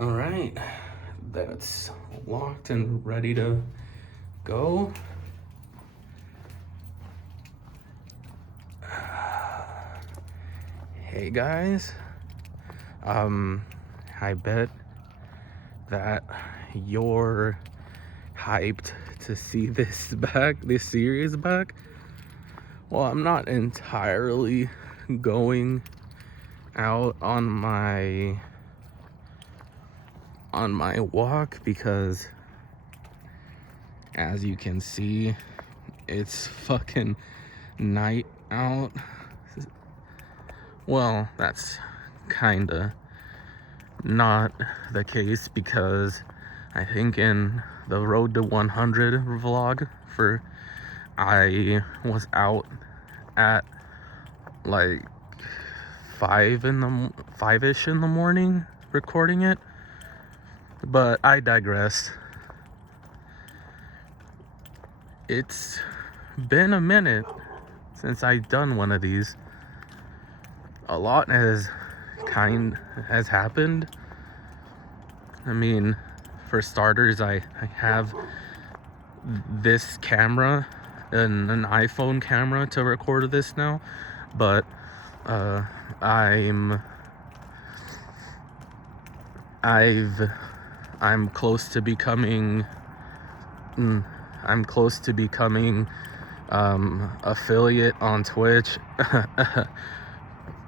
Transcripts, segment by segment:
All right, that's locked and ready to go. Hey guys, um, I bet that you're hyped to see this back, this series back. Well, I'm not entirely going out on my walk because, as you can see, it's fucking night out. Well, that's kinda not the case because I think in the Road to 100 vlog I was out at like 5-ish in the morning recording it, but I digress. It's been a minute since I've done one of these. A lot has happened. I mean, for starters, I have this camera, an iPhone camera, to record this now, but I'm close to becoming affiliate on Twitch.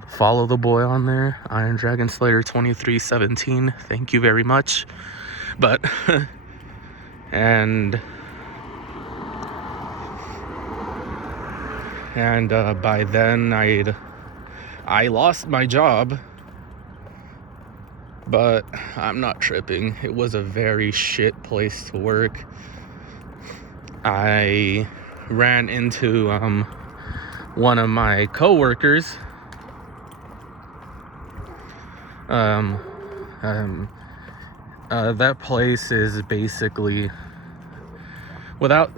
Follow the boy on there, Iron Dragon Slayer 2317. Thank you very much. But and by then I lost my job, but I'm not tripping. It was a very shit place to work. I ran into one of my coworkers. That place is basically, without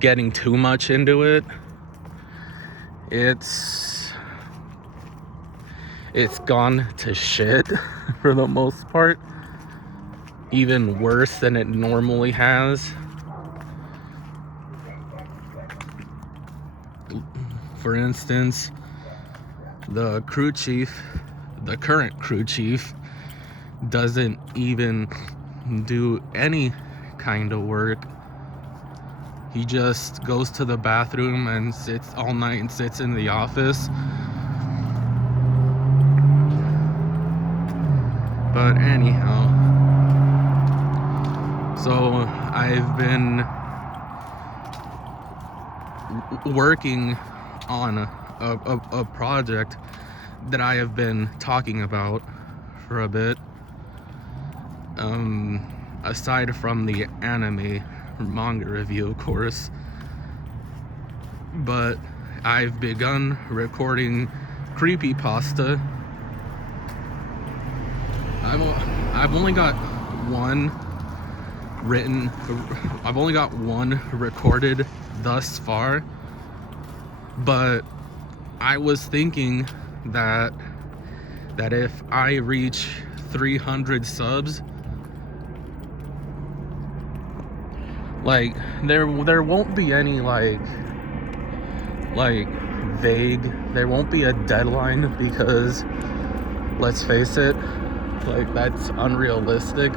getting too much into it, it's gone to shit for the most part, even worse than it normally has. For instance, the current crew chief doesn't even do any kind of work. He just goes to the bathroom and sits all night and sits in the office. But anyhow, so I've been working on a project that I have been talking about for a bit. Aside from the anime manga review, of course, but I've begun recording creepypasta. I've only got one written. I've only got one recorded thus far, but I was thinking that if I reach 300 subs, like there won't be any like vague, there won't be a deadline, because let's face it, like that's unrealistic.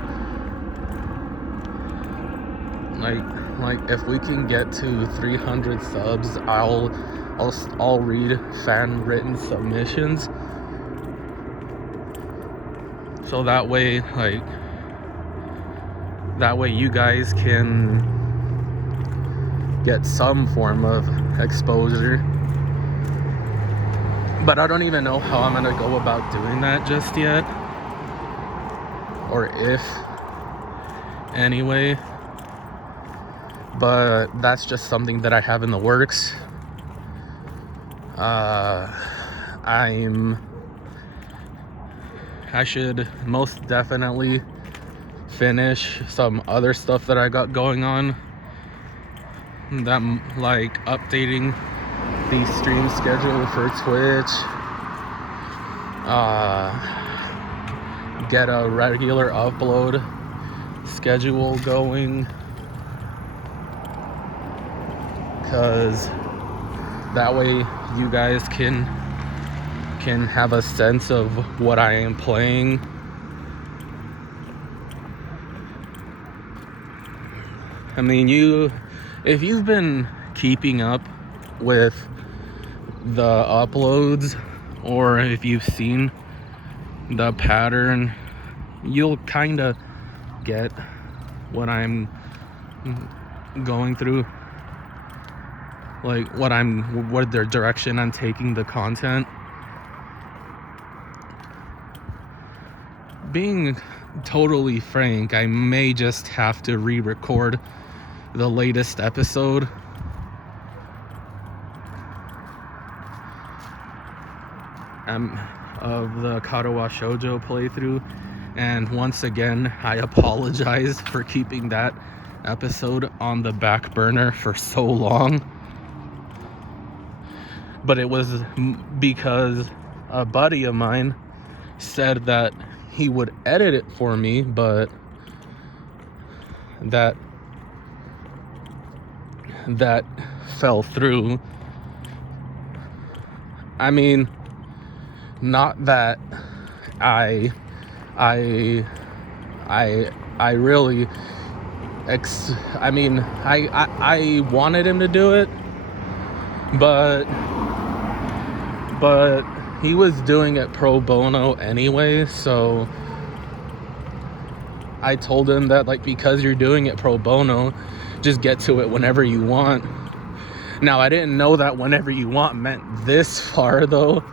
Like if we can get to 300 subs, I'll read fan written submissions, so that way you guys can get some form of exposure. But I don't even know how I'm gonna go about doing that just yet, or if anyway. But that's just something that I have in the works. I should most definitely finish some other stuff that I got going on, that like updating the stream schedule for Twitch, get a regular upload schedule going, because that way you guys can have a sense of what I am playing. I mean, if you've been keeping up with the uploads, or if you've seen the pattern, you'll kind of get what I'm going through, like what the direction I'm taking the content. Being totally frank, I may just have to re-record the latest episode. Of the Karawa Shoujo playthrough, and once again I apologize for keeping that episode on the back burner for so long, but it was because a buddy of mine said that he would edit it for me, but that fell through. I mean, not that I really I wanted him to do it, but he was doing it pro bono anyway, so I told him that, like, because you're doing it pro bono, just get to it whenever you want. Now, I didn't know that whenever you want meant this far, though.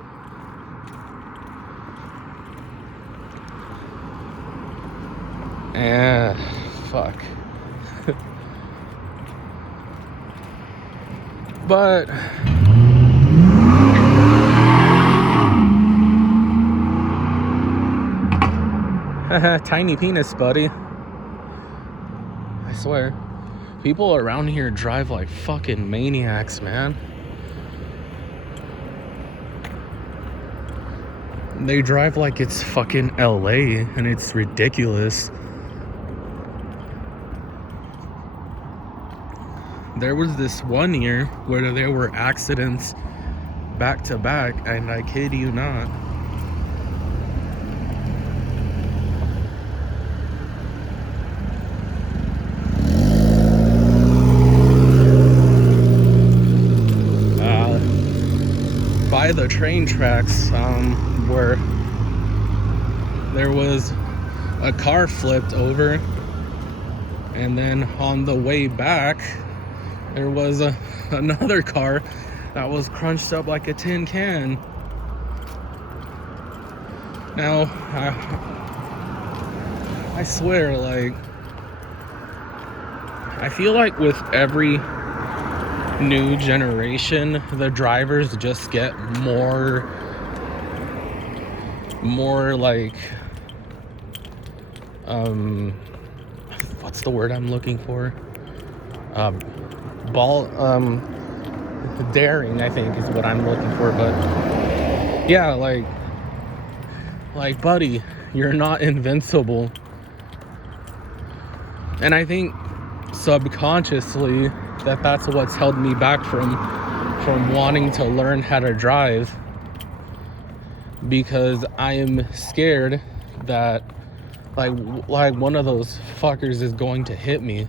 Fuck. But tiny penis, buddy. I swear. People around here drive like fucking maniacs, man. They drive like it's fucking LA, and it's ridiculous. There was this one year where there were accidents back to back, and I kid you not. By the train tracks, where there was a car flipped over, and then on the way back there was another car that was crunched up like a tin can. Now, I swear, like, I feel like with every new generation, the drivers just get more like, what's the word I'm looking for? Daring, I think, is what I'm looking for. But yeah, like, buddy, you're not invincible. And I think subconsciously that's what's held me back from wanting to learn how to drive, because I am scared that like one of those fuckers is going to hit me.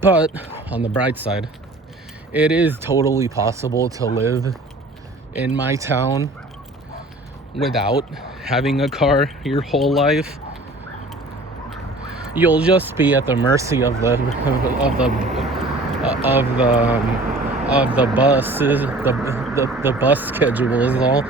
But on the bright side, it is totally possible to live in my town without having a car your whole life. You'll just be at the mercy of the buses, the bus schedule is all.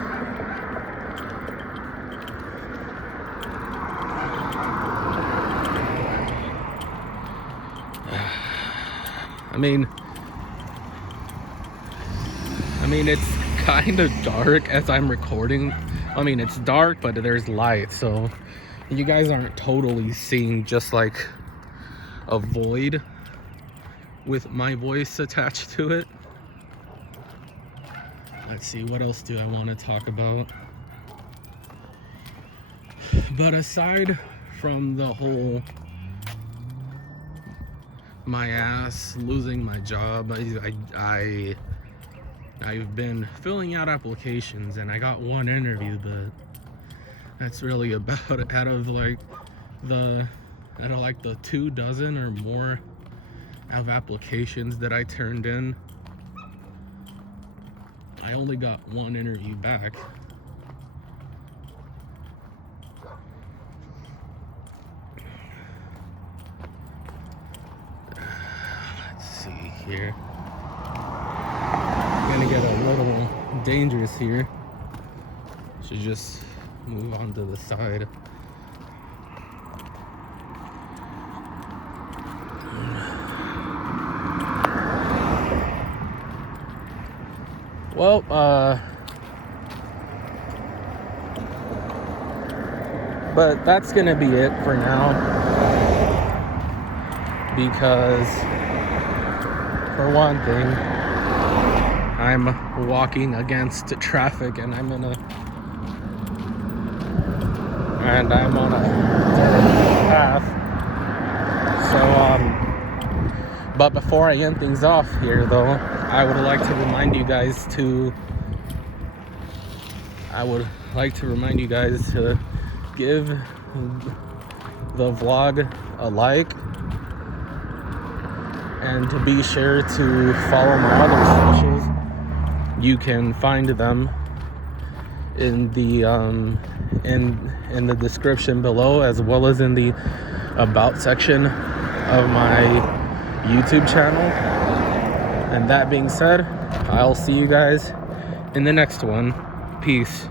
I mean, it's kind of dark as I'm recording. I mean, it's dark, but there's light, so you guys aren't totally seeing just like a void with my voice attached to it. Let's see, what else do I want to talk about? But aside from the whole my ass losing my job, I've been filling out applications and I got one interview, but that's really about it. Out of like the 24 or more of applications that I turned in, I only got one interview back. Let's see here. Gonna get a little dangerous here. Should just move on to the side. Well, but that's gonna be it for now, because for one thing, I'm walking against traffic and I'm on a path. So but before I end things off here though, I would like to remind you guys to give the vlog a like, and to be sure to follow my other socials. You can find them in the in the description below, as well as in the about section of my YouTube channel. And that being said, I'll see you guys in the next one. Peace.